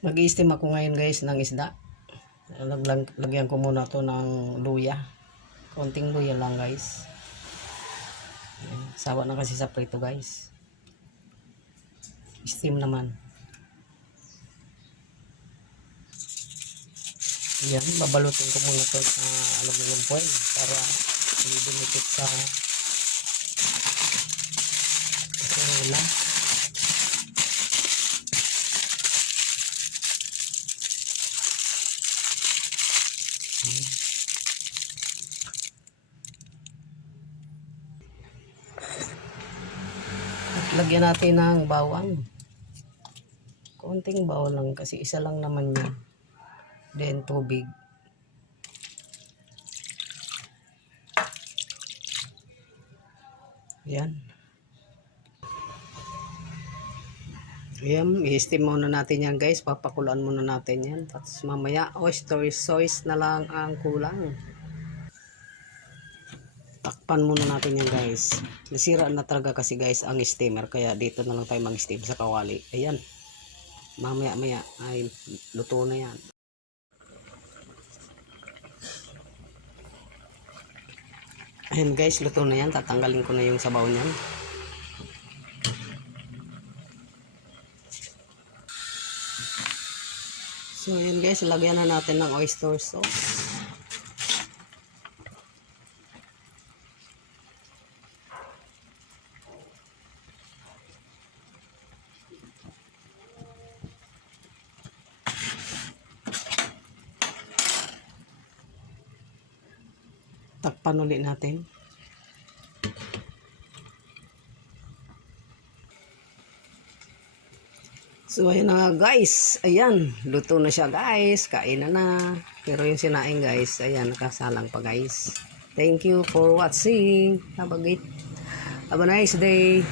Mag-i-steam ako ngayon guys ng isda. Laglag, lagyan ko muna to ng luya. Konting luya lang guys. Sawa na kasi sa prito guys. Steam naman. Yan, babalutin ko muna to sa aluminum foil para hindi dumikit sa sa ulam. At lagyan natin ng bawang. Konting bawang lang kasi isa lang naman yun. Then tubig. Yan. Ayan, i-steam muna natin yan guys. Papakulaan muna natin yan. Tapos mamaya oyster sauce na lang ang kulang. Takpan muna natin yan guys. Nasira na talaga kasi guys ang steamer. Kaya dito na lang tayo mag-steam sa kawali. Ayan. Mamaya maya ay luto na yan. Ayan guys, luto na yan. Tatanggalin ko na yung sabaw niyan. So ayan guys, lagyan na natin ng oyster sauce. Takpan ulit natin. So ayan na guys. Ayan, luto na siya guys. Kain na na. Pero yung sinaing guys, ayan, nakasalang pa guys. Thank you for watching. Have a great, have a nice day.